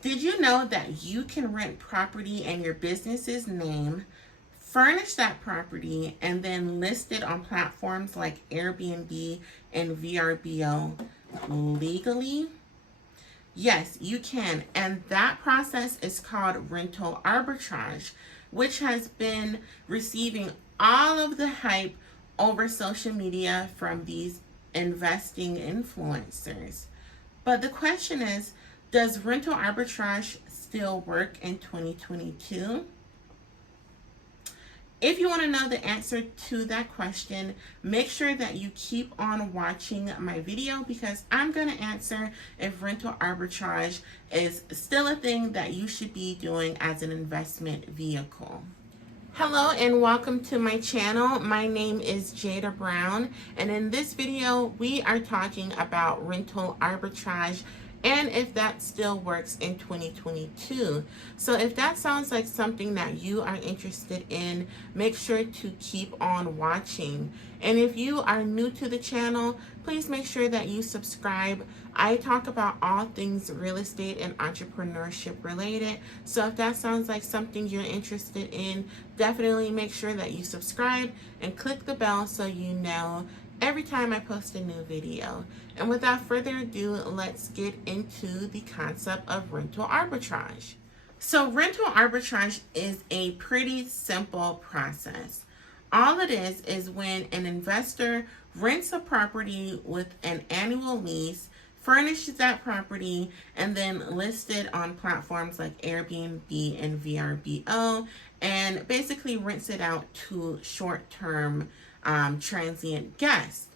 Did you know that you can rent property in your business's name, furnish that property, and then list it on platforms like Airbnb and VRBO legally? Yes, you can. And that process is called rental arbitrage, which has been receiving all of the hype over social media from these investing influencers. But the question is, does rental arbitrage still work in 2022? If you want to know the answer to that question, make sure that you keep on watching my video because I'm going to answer if rental arbitrage is still a thing that you should be doing as an investment vehicle. Hello and welcome to my channel. My name is Jada Brown, and in this video we are talking about rental arbitrage and if that still works in 2022. So if that sounds like something that you are interested in, make sure to keep on watching. And if you are new to the channel, please make sure that you subscribe. I talk about all things real estate and entrepreneurship related. So if that sounds like something you're interested in, definitely make sure that you subscribe and click the bell so you know every time I post a new video. And without further ado, let's get into the concept of rental arbitrage. So rental arbitrage is a pretty simple process. All it is when an investor rents a property with an annual lease, furnishes that property, and then lists it on platforms like Airbnb and VRBO, and basically rents it out to short-term transient guests.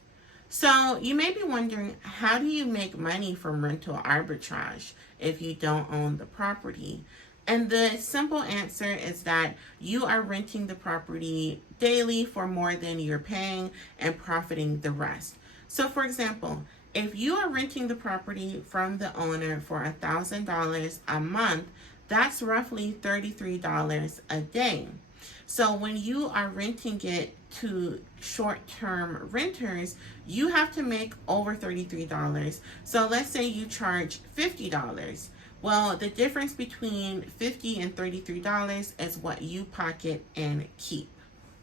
So you may be wondering, how do you make money from rental arbitrage if you don't own the property? And the simple answer is that you are renting the property daily for more than you're paying and profiting the rest. So for example, if you are renting the property from the owner for $1,000 a month, that's roughly $33 a day. So when you are renting it to short-term renters, you have to make over $33. So let's say you charge $50. Well, the difference between $50 and $33 is what you pocket and keep.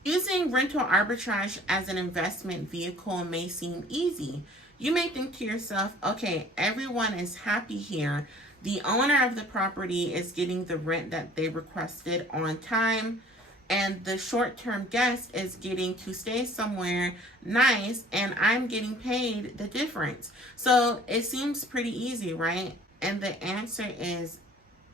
Using rental arbitrage as an investment vehicle may seem easy. You may think to yourself, okay, everyone is happy here. The owner of the property is getting the rent that they requested on time, and the short-term guest is getting to stay somewhere nice, and I'm getting paid the difference. So it seems pretty easy, right? And the answer is,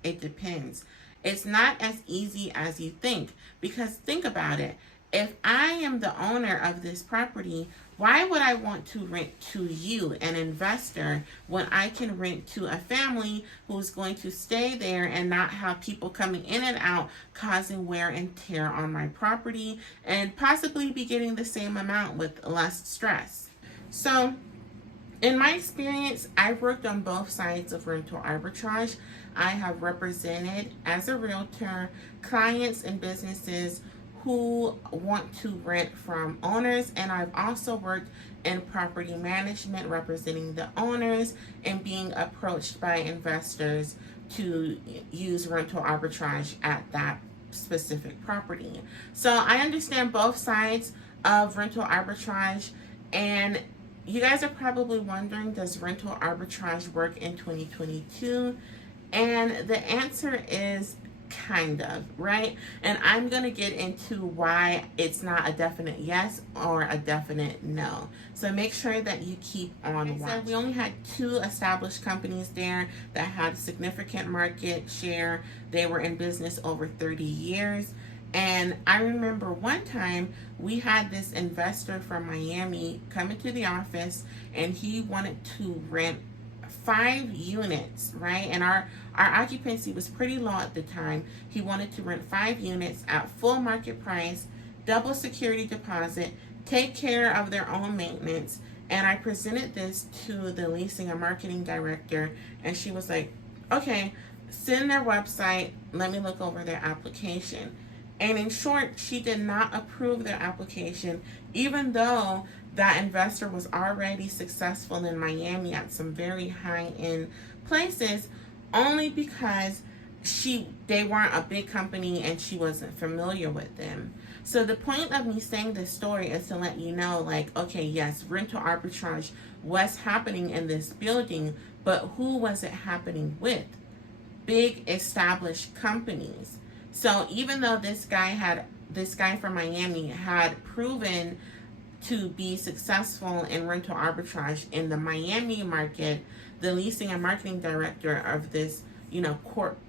it depends. It's not as easy as you think, because think about it. If I am the owner of this property, why would I want to rent to you, an investor, when I can rent to a family who's going to stay there and not have people coming in and out causing wear and tear on my property and possibly be getting the same amount with less stress? So in my experience, I've worked on both sides of rental arbitrage. I have represented as a realtor clients and businesses who want to rent from owners, and I've also worked in property management representing the owners and being approached by investors to use rental arbitrage at that specific property. So I understand both sides of rental arbitrage, and you guys are probably wondering, does rental arbitrage work in 2022? And the answer is kind of, right? And I'm going to get into why it's not a definite yes or a definite no. So make sure that you keep on watching. We only had 2 established companies there that had a significant market share. They were in business over 30 years. And I remember one time we had this investor from Miami come into the office, and he wanted to rent 5 units, right? And our occupancy was pretty low at the time. He wanted to rent 5 units at full market price, double security deposit, take care of their own maintenance. And I presented this to the leasing and marketing director, and she was like, okay, send their website, let me look over their application. And in short, she did not approve their application, even though that investor was already successful in Miami at some very high-end places, only because they weren't a big company and she wasn't familiar with them. So the point of me saying this story is to let you know, like, okay, yes, rental arbitrage was happening in this building, but who was it happening with? Big established companies. So even though this guy from Miami had proven to be successful in rental arbitrage in the Miami market, the leasing and marketing director of this,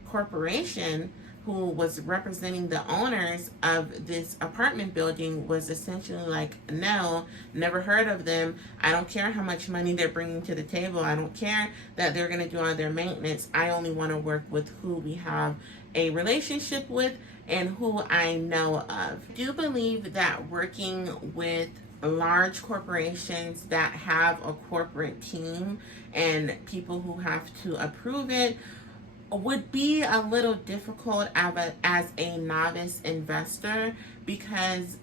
corporation who was representing the owners of this apartment building was essentially like, no, never heard of them. I don't care how much money they're bringing to the table. I don't care that they're going to do all their maintenance. I only want to work with who we have a relationship with and who I know of. I do believe that working with large corporations that have a corporate team and people who have to approve it would be a little difficult as a novice investor, because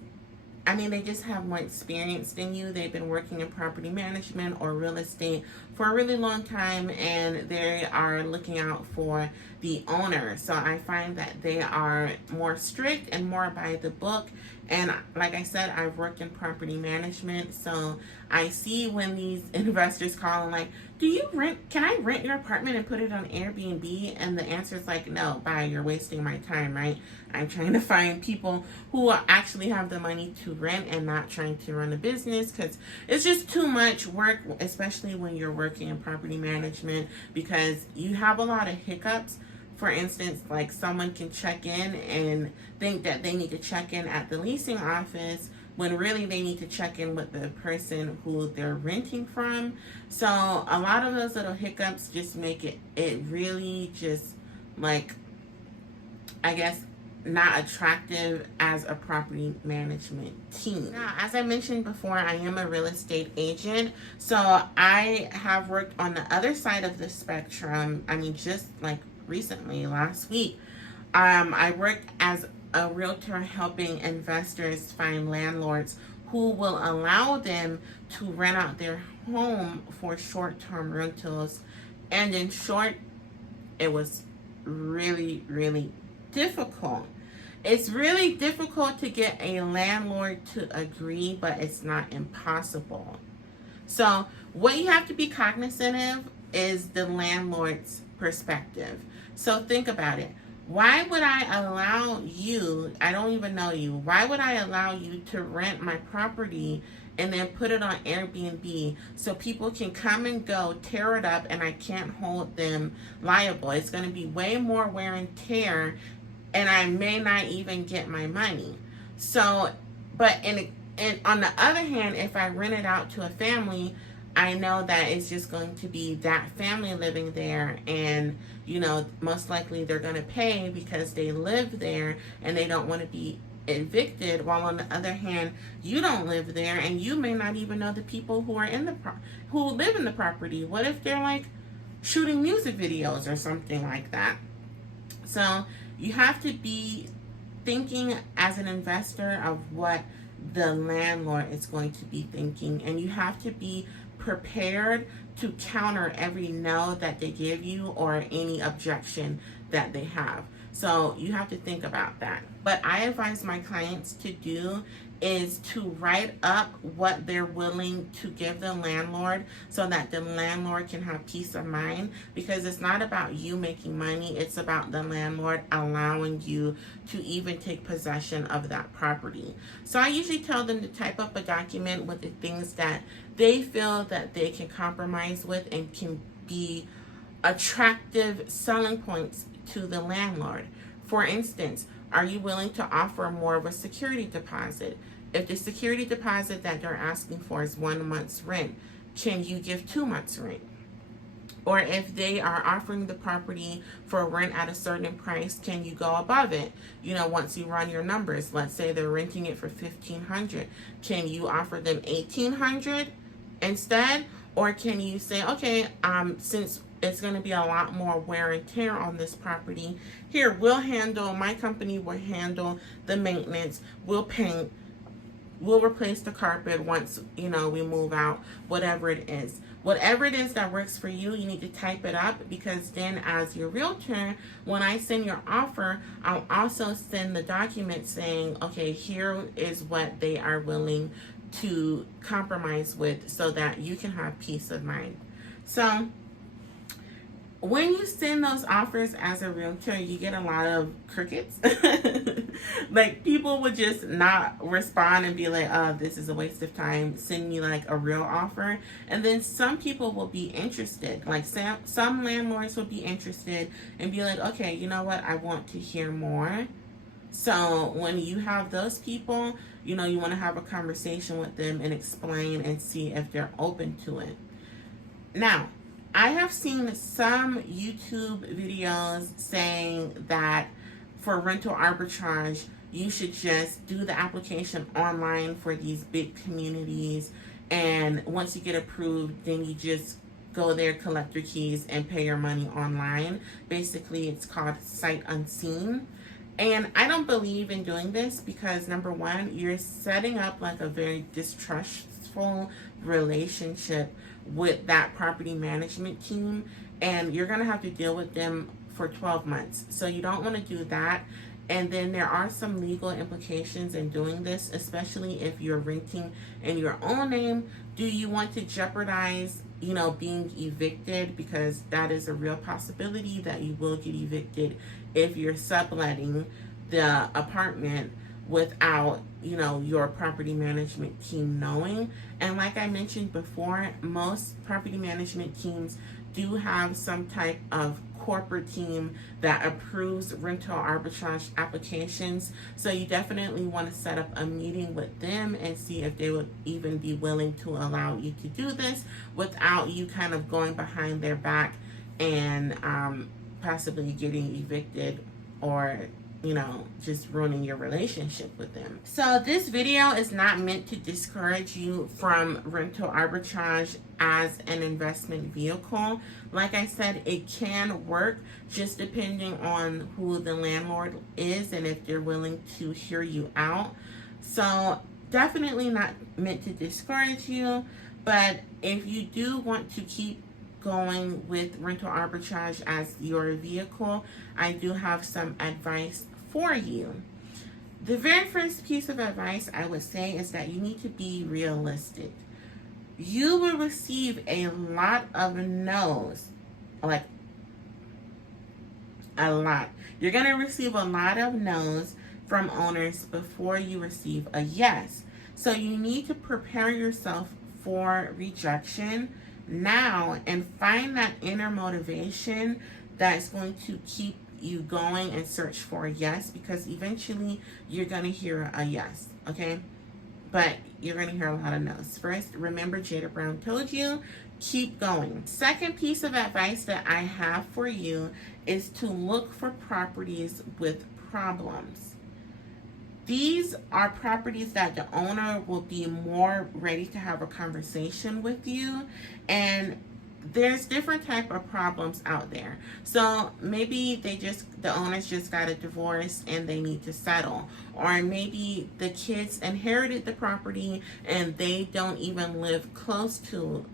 they just have more experience than you. They've been working in property management or real estate for a really long time, and they are looking out for the owner. So I find that they are more strict and more by the book. And like I said, I've worked in property management, so I see when these investors call and like, can I rent your apartment and put it on Airbnb? And the answer is like, no, bye, you're wasting my time, right? I'm trying to find people who actually have the money to rent and not trying to run a business, because it's just too much work, especially when you're working in property management, because you have a lot of hiccups. For instance, like someone can check in and think that they need to check in at the leasing office when really they need to check in with the person who they're renting from. So a lot of those little hiccups just make it really just, like, I guess, not attractive as a property management team. Now, as I mentioned before, I am a real estate agent, so I have worked on the other side of the spectrum. Just like recently, last week, I worked as a realtor helping investors find landlords who will allow them to rent out their home for short-term rentals. And in short, it was really, really difficult. It's really difficult to get a landlord to agree, but it's not impossible. So what you have to be cognizant of is the landlord's perspective. So think about it. Why would I allow you, I don't even know you, why would I allow you to rent my property and then put it on Airbnb so people can come and go, tear it up, and I can't hold them liable? It's going to be way more wear and tear, and I may not even get my money. So, but on the other hand, if I rent it out to a family, I know that it's just going to be that family living there, and most likely they're going to pay because they live there and they don't want to be evicted. While on the other hand, you don't live there and you may not even know the people who are who live in the property. What if they're like shooting music videos or something like that? So you have to be thinking as an investor of what the landlord is going to be thinking, and you have to be prepared to counter every no that they give you or any objection that they have. So you have to think about that. What I advise my clients to do is to write up what they're willing to give the landlord so that the landlord can have peace of mind, because it's not about you making money, it's about the landlord allowing you to even take possession of that property. So I usually tell them to type up a document with the things that they feel that they can compromise with and can be attractive selling points to the landlord. For instance, are you willing to offer more of a security deposit? If the security deposit that they're asking for is 1 month's rent, can you give 2 months' rent? Or if they are offering the property for rent at a certain price, can you go above it? Once you run your numbers, let's say they're renting it for $1,500. Can you offer them $1,800 instead? Or can you say, okay, since it's going to be a lot more wear and tear on this property, here, my company will handle the maintenance, we'll paint, we'll replace the carpet once, we move out, whatever it is. whatever it is that works for you, you need to type it up, because then as your realtor, when I send your offer, I'll also send the document saying, okay, here is what they are willing to compromise with, so that you can have peace of mind. So when you send those offers as a realtor, you get a lot of crickets. Like, people would just not respond and be like, oh, this is a waste of time. Send me like a real offer. And then some people will be interested. Like some landlords will be interested and be like, okay, you know what? I want to hear more. So when you have those people, you know, you want to have a conversation with them and explain and see if they're open to it. Now, I have seen some YouTube videos saying that for rental arbitrage, you should just do the application online for these big communities. And once you get approved, then you just go there, collect your keys, and pay your money online. Basically, it's called sight unseen. And I don't believe in doing this because, number one, you're setting up like a very distrustful relationship with that property management team, and you're going to have to deal with them for 12 months. So you don't want to do that. And then there are some legal implications in doing this, especially if you're renting in your own name. Do you want to jeopardize, you know, being evicted? Because that is a real possibility that you will get evicted if you're subletting the apartment without, you know, your property management team knowing. And like I mentioned before, most property management teams do have some type of corporate team that approves rental arbitrage applications. So you definitely want to set up a meeting with them and see if they would even be willing to allow you to do this without you kind of going behind their back and possibly getting evicted, or, you know, just ruining your relationship with them. So this video is not meant to discourage you from rental arbitrage as an investment vehicle. Like I said, it can work just depending on who the landlord is and if they're willing to hear you out. So definitely not meant to discourage you, but if you do want to keep going with rental arbitrage as your vehicle, I do have some advice for you. The very first piece of advice I would say is that you need to be realistic. You will receive a lot of no's, like a lot. You're going to receive a lot of no's from owners before you receive a yes. So you need to prepare yourself for rejection now and find that inner motivation that's going to keep you going and search for a yes, because eventually you're going to hear a yes, okay? But you're going to hear a lot of no's. First, remember Jada Brown told you, keep going. Second piece of advice that I have for you is to look for properties with problems. These are properties that the owner will be more ready to have a conversation with you, and there's different type of problems out there. So maybe the owners just got a divorce and they need to settle, or maybe the kids inherited the property and they don't even live close to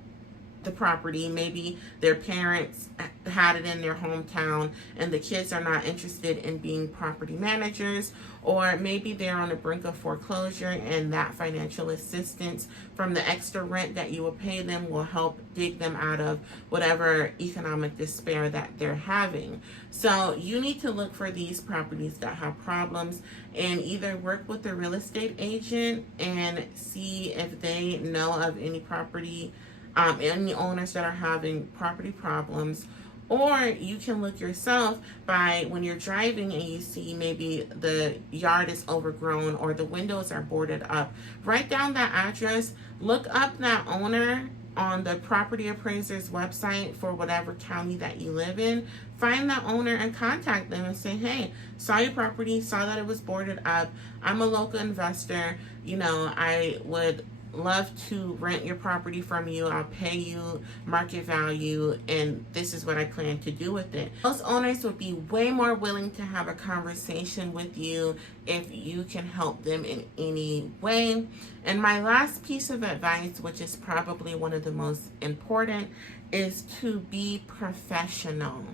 the property. Maybe their parents had it in their hometown and the kids are not interested in being property managers, or maybe they're on the brink of foreclosure and that financial assistance from the extra rent that you will pay them will help dig them out of whatever economic despair that they're having. So you need to look for these properties that have problems and either work with the real estate agent and see if they know of any property any owners that are having property problems, or you can look yourself by when you're driving and you see maybe the yard is overgrown or the windows are boarded up. Write down that address, look up that owner on the property appraiser's website for whatever county that you live in. Find that owner and contact them and say, hey, saw your property, saw that it was boarded up. I'm a local investor. You know, I would love to rent your property from you. I'll pay you market value, and this is what I plan to do with it. Those owners would be way more willing to have a conversation with you if you can help them in any way. And my last piece of advice, which is probably one of the most important, is to be professional.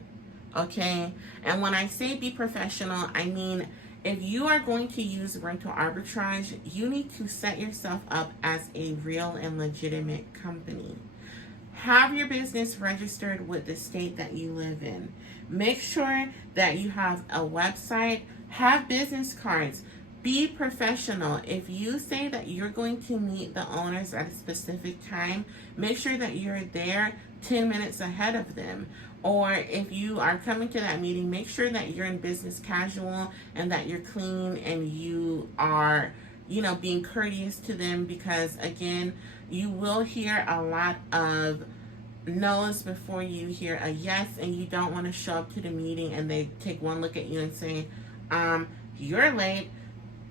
Okay? And when I say be professional, I mean, if you are going to use rental arbitrage, you need to set yourself up as a real and legitimate company. Have your business registered with the state that you live in. Make sure that you have a website. Have business cards. Be professional. If you say that you're going to meet the owners at a specific time, make sure that you're there 10 minutes ahead of them. Or if you are coming to that meeting, make sure that you're in business casual and that you're clean and you are, being courteous to them, because again, you will hear a lot of no's before you hear a yes, and you don't want to show up to the meeting and they take one look at you and say, you're late,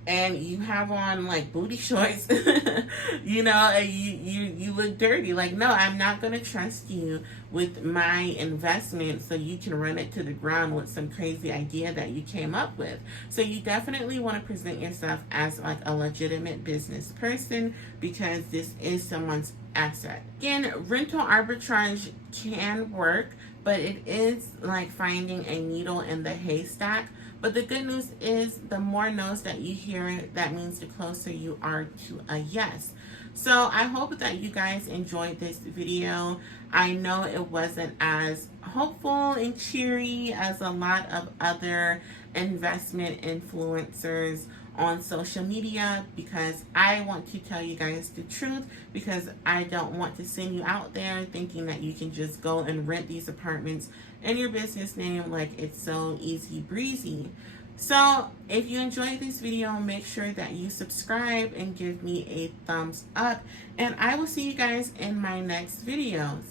and you have on like booty shorts, and you look dirty. Like, no, I'm not going to trust you with my investment so you can run it to the ground with some crazy idea that you came up with. So you definitely want to present yourself as like a legitimate business person, because this is someone's asset. Again, rental arbitrage can work, but it is like finding a needle in the haystack. But the good news is, the more no's that you hear, that means the closer you are to a yes. So I hope that you guys enjoyed this video. I know it wasn't as hopeful and cheery as a lot of other investment influencers on social media, because I want to tell you guys the truth, because I don't want to send you out there thinking that you can just go and rent these apartments in your business name like it's so easy breezy. So if you enjoyed this video, make sure that you subscribe and give me a thumbs up, and I will see you guys in my next videos.